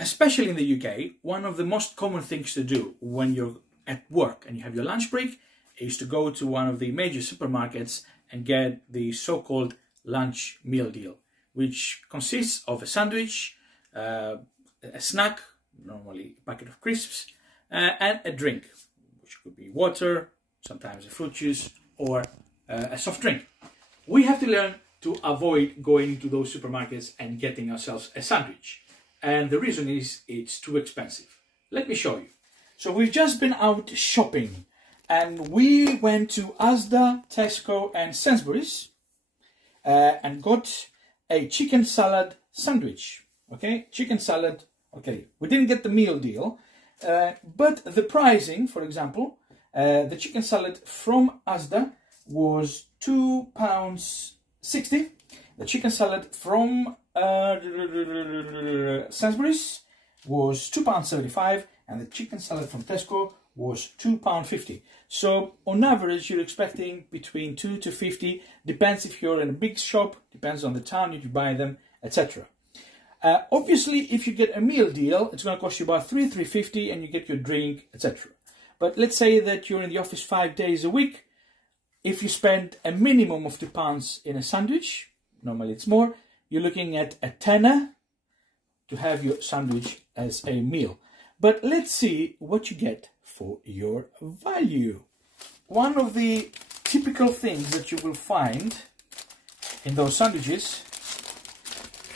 Especially in the UK, one of the most common things to do when you're at work and you have your lunch break is to go to one of the major supermarkets and get the so-called lunch meal deal, which consists of a sandwich, a snack, normally a packet of crisps, and a drink, which could be water, sometimes a fruit juice, or a soft drink. We have to learn to avoid going into those supermarkets and getting ourselves a sandwich. And the reason is it's too expensive. Let me show you. So we've just been out shopping and we went to Asda, Tesco and Sainsbury's and got a chicken salad sandwich. Okay, chicken salad. Okay, we didn't get the meal deal, but the pricing, for example, the chicken salad from Asda was £2.60. The chicken salad from Sainsbury's was £2.75, and the chicken salad from Tesco was £2.50. So on average, you're expecting between £2 to £50. Depends if you're in a big shop, depends on the town you buy them, etc. Obviously, if you get a meal deal, it's going to cost you about £3.50, and you get your drink, etc. But let's say that you're in the office 5 days a week. If you spend a minimum of £2 in a sandwich, normally it's more, you're looking at a tenner to have your sandwich as a meal. But let's see what you get for your value. One of the typical things that you will find in those sandwiches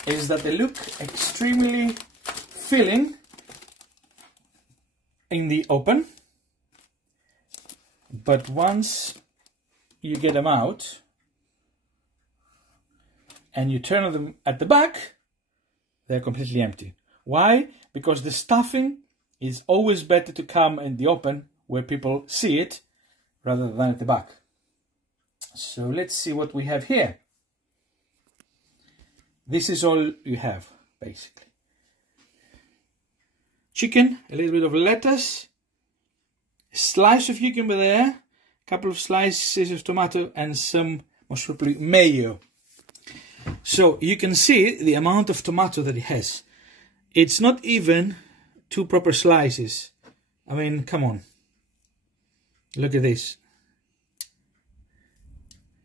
is that they look extremely filling in the open, but once you get them out and you turn them at the back, they're completely empty. Why? Because the stuffing is always better to come in the open where people see it rather than at the back. So let's see what we have here. This is all you have, basically. Chicken, a little bit of lettuce, a slice of cucumber there, a couple of slices of tomato, and some, most probably, mayo. So you can see the amount of tomato that it has. It's not even 2 proper slices. I mean, come on. Look at this.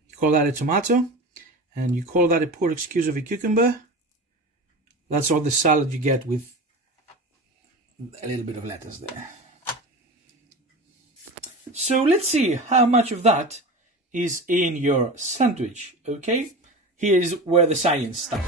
You call that a tomato, and you call that a poor excuse of a cucumber. That's all the salad you get with a little bit of lettuce there. So let's see how much of that is in your sandwich, okay? Here is where the science starts.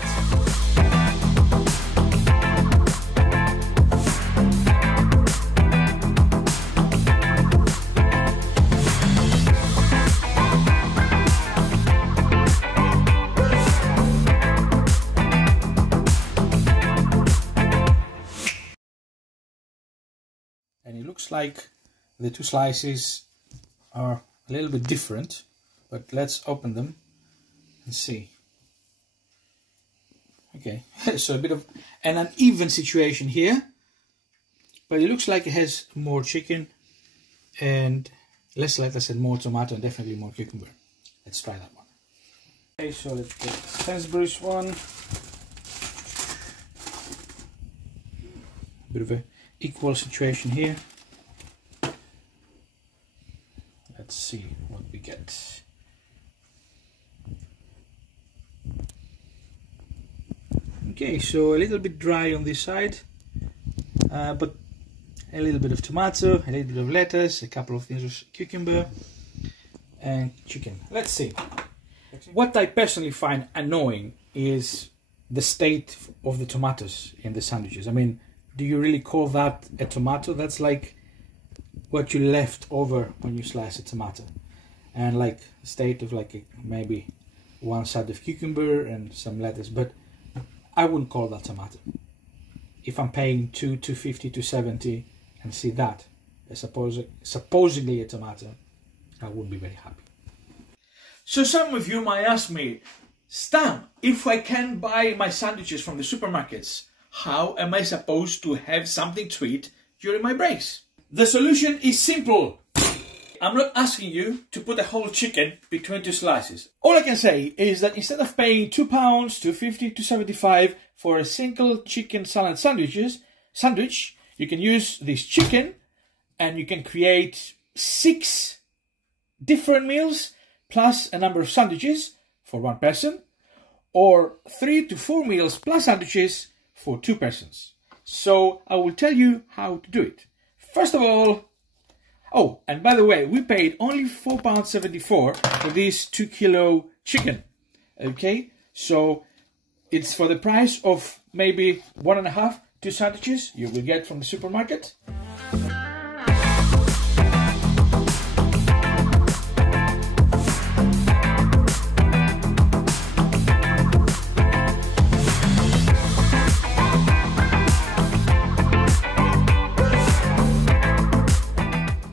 And it looks like the 2 slices are a little bit different, but let's open them and see. Okay, so a bit of an uneven situation here, but it looks like it has more chicken and less, like I said, more tomato and definitely more cucumber. Let's try that one. Okay, so let's get Sainsbury's one. A bit of an equal situation here. Let's see what we get. Okay, so a little bit dry on this side, but a little bit of tomato, a little bit of lettuce, a couple of things of cucumber, and chicken. Let's see. What I personally find annoying is the state of the tomatoes in the sandwiches. I mean, do you really call that a tomato? That's like what you left over when you slice a tomato. And like the state of like maybe one side of cucumber and some lettuce, but I wouldn't call that tomato. If I'm paying $2.50 to $2.70 and see that as supposedly a tomato, I wouldn't be very happy. So some of you might ask me, Stan, if I can buy my sandwiches from the supermarkets, how am I supposed to have something to eat during my breaks? The solution is simple. I'm not asking you to put a whole chicken between 2 slices. All I can say is that instead of paying £2, £2.50 to £2.75 for a single chicken salad sandwiches, sandwich, you can use this chicken and you can create 6 different meals plus a number of sandwiches for 1 person, or 3 to 4 meals plus sandwiches for 2 persons. So I will tell you how to do it. First of all, oh, and by the way, we paid only £4.74 for this 2 kilo chicken. Okay, so it's for the price of maybe 1.5, 2 sandwiches you will get from the supermarket.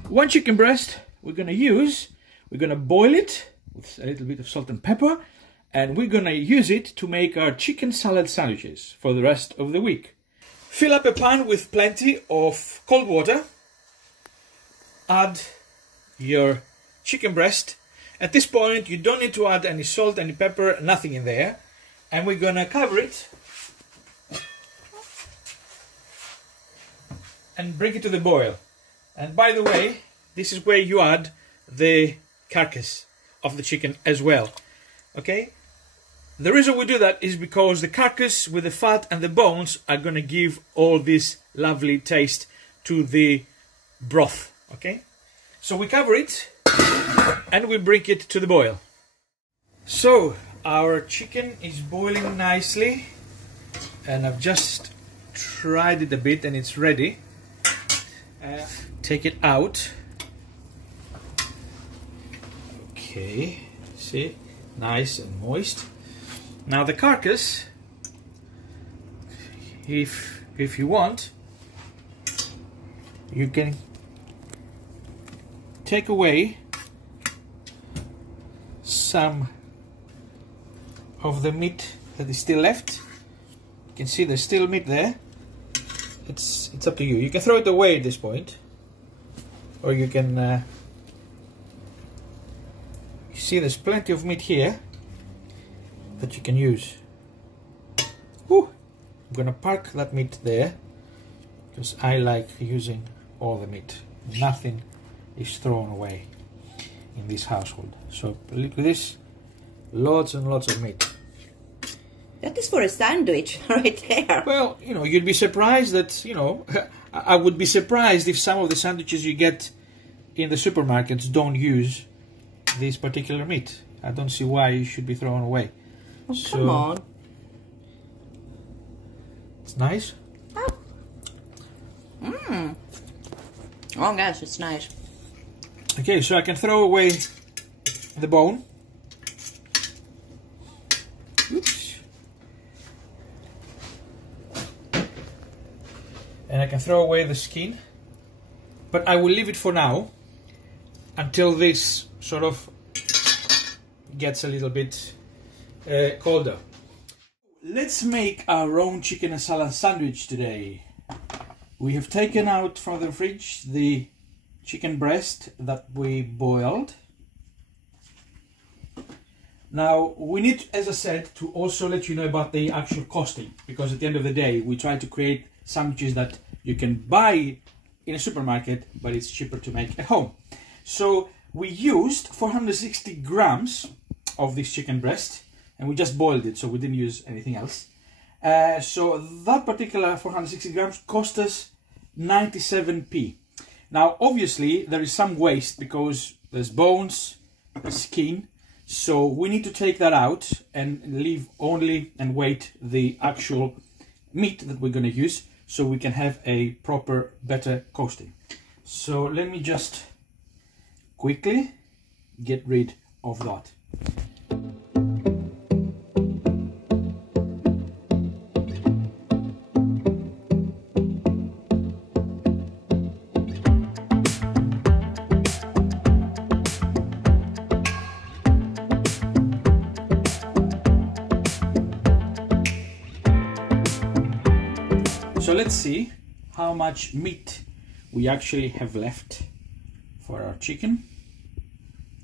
One chicken breast we're gonna boil it with a little bit of salt and pepper, and we're gonna use it to make our chicken salad sandwiches for the rest of the week. Fill up a pan with plenty of cold water. Add your chicken breast. At this point you don't need to add any salt, any pepper, nothing in there. And we're gonna cover it and bring it to the boil. And by the way, this is where you add the carcass of the chicken as well. Okay? The reason we do that is because the carcass with the fat and the bones are going to give all this lovely taste to the broth. Okay? So we cover it and we bring it to the boil. So our chicken is boiling nicely, and I've just tried it a bit and it's ready. Take it out. Okay, see, nice and moist. Now the carcass, if you want, you can take away some of the meat that is still left. You can see there's still meat there. It's up to you. You can throw it away at this point, or you can you see there's plenty of meat here that you can use. Woo! I'm gonna park that meat there because I like using all the meat. Nothing is thrown away in this household. So look at this, lots and lots of meat. That is for a sandwich right there. Well, you know, you'd be surprised that, you know, I would be surprised if some of the sandwiches you get in the supermarkets don't use this particular meat. I don't see why it should be thrown away. Oh, so, come on. It's nice. Oh. Oh gosh, it's nice. Okay, so I can throw away the bone. Oops. And I can throw away the skin, but I will leave it for now until this sort of gets a little bit colder. Let's make our own chicken and salad sandwich today. We have taken out from the fridge the chicken breast that we boiled. Now we need, as I said, to also let you know about the actual costing, because at the end of the day we try to create sandwiches that you can buy in a supermarket, but it's cheaper to make at home. So we used 460 grams of this chicken breast, and we just boiled it, so we didn't use anything else. So that particular 460 grams cost us 97p. Now obviously there is some waste because there's bones, there's skin, so we need to take that out and leave only and wait the actual meat that we're going to use, so we can have a proper, better costing. So let me just quickly get rid of that. So let's see how much meat we actually have left for our chicken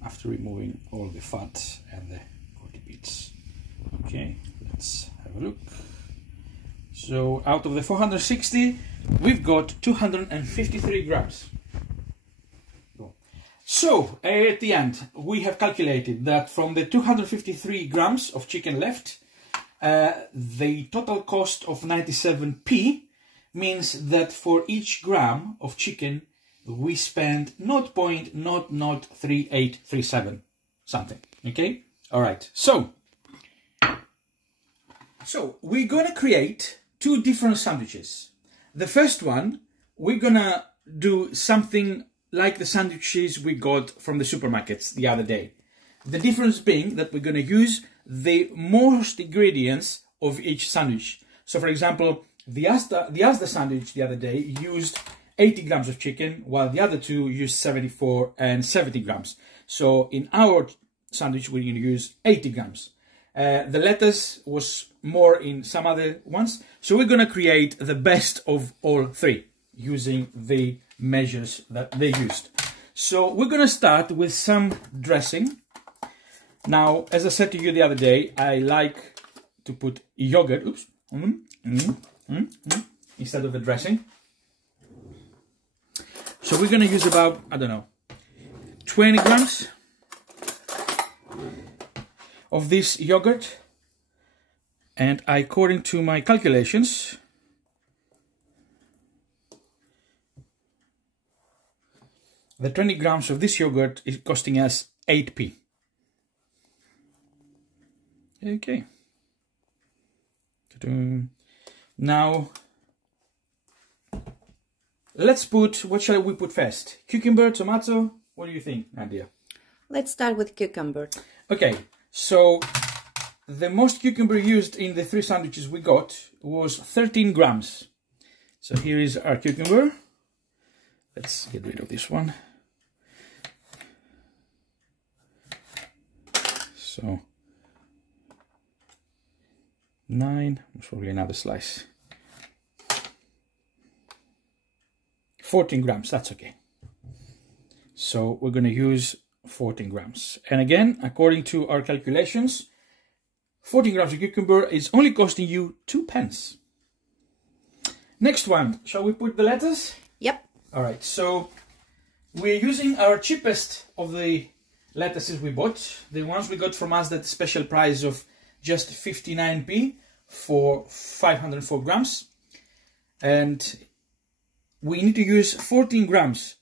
after removing all the fat and the gritty bits. Okay, let's have a look. So out of the 460, we've got 253 grams. So at the end, we have calculated that from the 253 grams of chicken left, the total cost of 97p means that for each gram of chicken, we spend 0.003837 something. Okay? All right. So we're going to create two different sandwiches. The first one, we're going to do something like the sandwiches we got from the supermarkets the other day. The difference being that we're going to use the most ingredients of each sandwich. So for example, the Asda sandwich the other day used 80 grams of chicken, while the other two used 74 and 70 grams. So in our sandwich, we're going to use 80 grams. The lettuce was more in some other ones. So we're going to create the best of all three using the measures that they used. So we're going to start with some dressing. Now, as I said to you the other day, I like to put yogurt instead of the dressing. So we're going to use about, I don't know, 20 grams of this yogurt. And according to my calculations, the 20 grams of this yogurt is costing us 8p. Okay. Now, let's put, what shall we put first? Cucumber, tomato? What do you think, Nadia? Let's start with cucumber. Okay, so the most cucumber used in the three sandwiches we got was 13 grams. So here is our cucumber. Let's get rid of this one. So 9, probably another slice. 14 grams, that's okay. So we're going to use 14 grams. And again, according to our calculations, 14 grams of cucumber is only costing you 2 pence. Next one, shall we put the lettuce? Yep. All right, so we're using our cheapest of the lettuces we bought. The ones we got from Asda at the special price of just 59p for 504 grams. And we need to use 14 grams.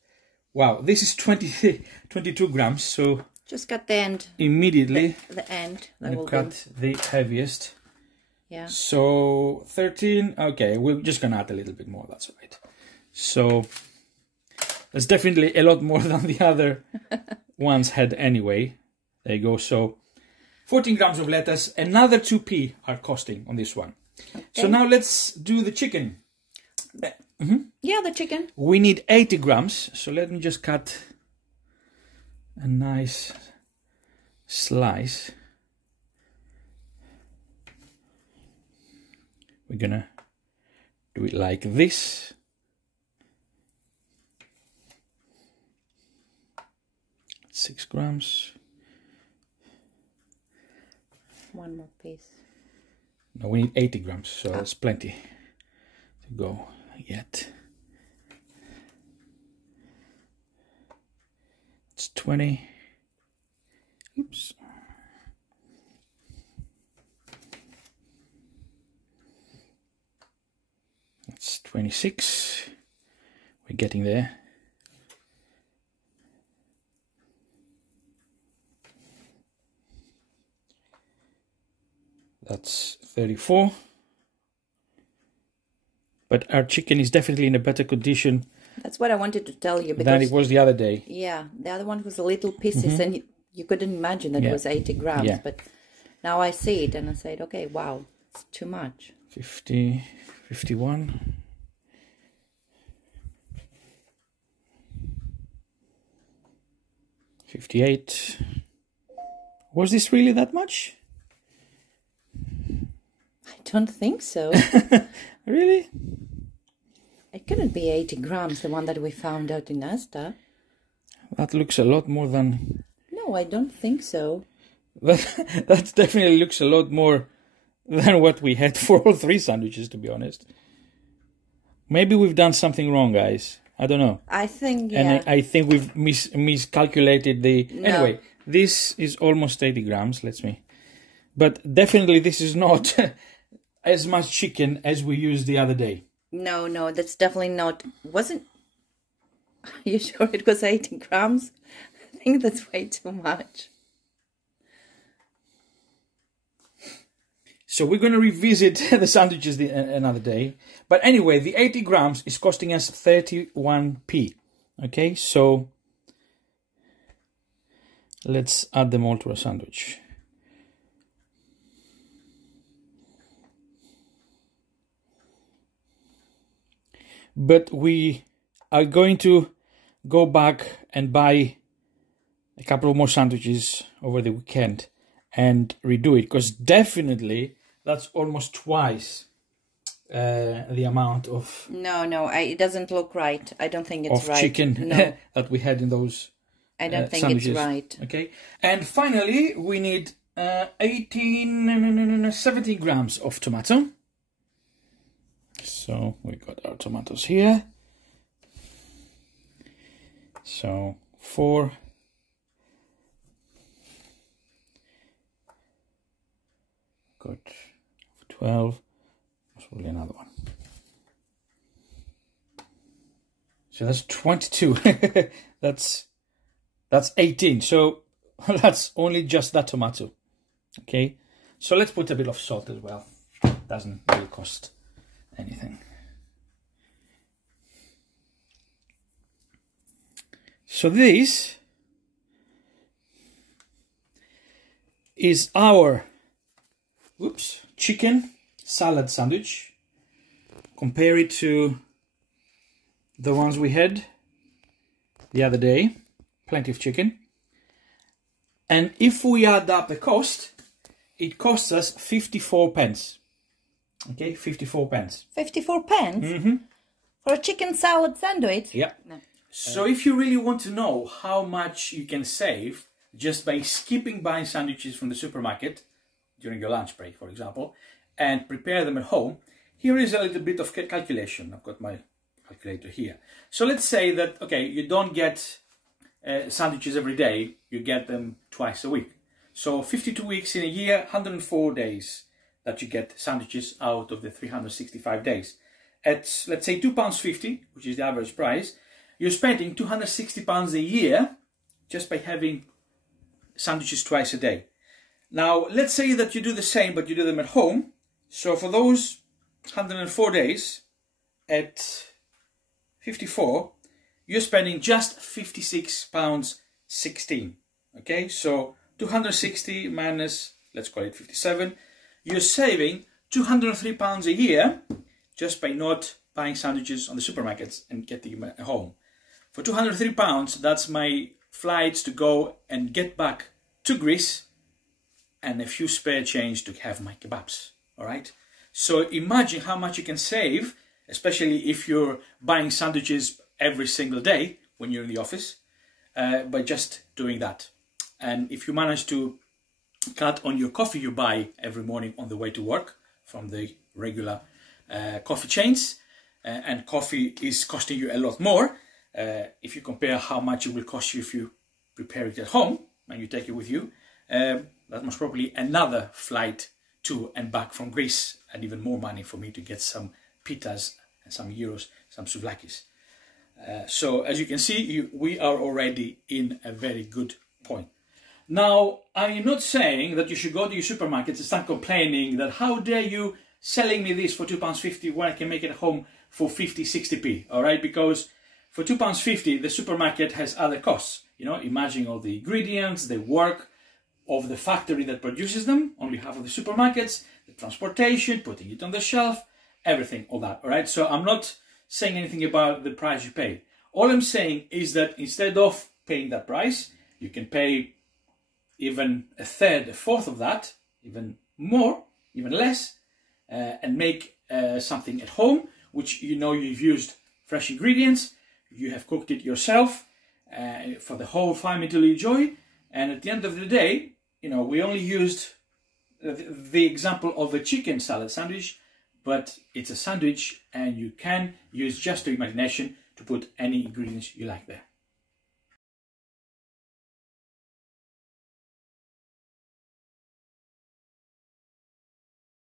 Wow, this is 22 grams, so just cut the end. Immediately, the end. That will cut the heaviest. Yeah. So 13. Okay, we're just gonna add a little bit more. That's all right. So that's definitely a lot more than the other ones had anyway. There you go. So 14 grams of lettuce. Another 2p are costing on this one. Okay. So now let's do the chicken. Yeah, the chicken. We need 80 grams. So let me just cut a nice slice. We're gonna do it like this. Six grams. One more piece. No, we need 80 grams, so that's plenty to go yet. It's 20. Oops. That's 26. We're getting there. That's 34. But our chicken is definitely in a better condition. That's what I wanted to tell you. Than it was the other day. Yeah, the other one was a little pieces and you couldn't imagine that it was 80 grams. Yeah. But now I see it and I said, okay, wow, it's too much. 50, 51. 58. Was this really that much? I don't think so. Really? It couldn't be 80 grams, the one that we found out in Asda. That looks a lot more than... No, I don't think so. That definitely looks a lot more than what we had for all 3 sandwiches, to be honest. Maybe we've done something wrong, guys. I don't know. I think, yeah. And I think we've miscalculated the... No. Anyway, this is almost 80 grams. But definitely this is not as much chicken as we used the other day. No, that's definitely not... Wasn't... Are you sure it was 80 grams? I think that's way too much. So we're going to revisit the sandwiches another day. But anyway, the 80 grams is costing us 31p. Okay, so let's add them all to a sandwich. But we are going to go back and buy a couple of more sandwiches over the weekend and redo it, because definitely that's almost twice the amount of... No, it doesn't look right. I don't think it's right. Chicken no. that we had in those I don't think sandwiches. It's right. Okay, and finally we need 17 grams of tomato. So we got our tomatoes here. So 4. Got 12. That's probably another one. So that's 22. that's 18. So that's only just that tomato. Okay. So let's put a bit of salt as well. Doesn't really cost anything. So this is our chicken salad sandwich. Compare it to the ones we had the other day. Plenty of chicken. And if we add up the cost, it costs us 54 pence. Okay, 54 pence. 54 pence? Mm-hmm. For a chicken salad sandwich? Yeah. No. So if you really want to know how much you can save just by skipping buying sandwiches from the supermarket during your lunch break, for example, and prepare them at home, here is a little bit of calculation. I've got my calculator here. So let's say that, okay, you don't get sandwiches every day, you get them twice a week. So 52 weeks in a year, 104 days that you get sandwiches out of the 365 days. At, let's say, £2.50, which is the average price, you're spending £260 a year just by having sandwiches twice a day. Now, let's say that you do the same, but you do them at home. So for those 104 days at 54, you're spending just £56.16. Okay, so 260 minus, let's call it 57, you're saving £203 a year just by not buying sandwiches on the supermarkets and getting them at home. For £203, that's my flights to go and get back to Greece and a few spare change to have my kebabs, all right? So imagine how much you can save, especially if you're buying sandwiches every single day when you're in the office, by just doing that. And if you manage to cut on your coffee you buy every morning on the way to work from the regular coffee chains, and coffee is costing you a lot more, if you compare how much it will cost you if you prepare it at home and you take it with you, that most probably another flight to and back from Greece, and even more money for me to get some pitas and some gyros, some souvlakis. So as you can see, we are already in a very good point. Now, I'm not saying that you should go to your supermarkets and start complaining that how dare you selling me this for £2.50 when I can make it at home for 50, 60p, all right? Because for £2.50, the supermarket has other costs. You know, imagine all the ingredients, the work of the factory that produces them on behalf of the supermarkets, the transportation, putting it on the shelf, everything, all that, all right? So I'm not saying anything about the price you pay. All I'm saying is that instead of paying that price, you can pay even a third, a fourth of that, even more, even less, and make something at home, which you know you've used fresh ingredients, you have cooked it yourself for the whole family to enjoy, and at the end of the day, you know, we only used the example of a chicken salad sandwich, but it's a sandwich and you can use just your imagination to put any ingredients you like there.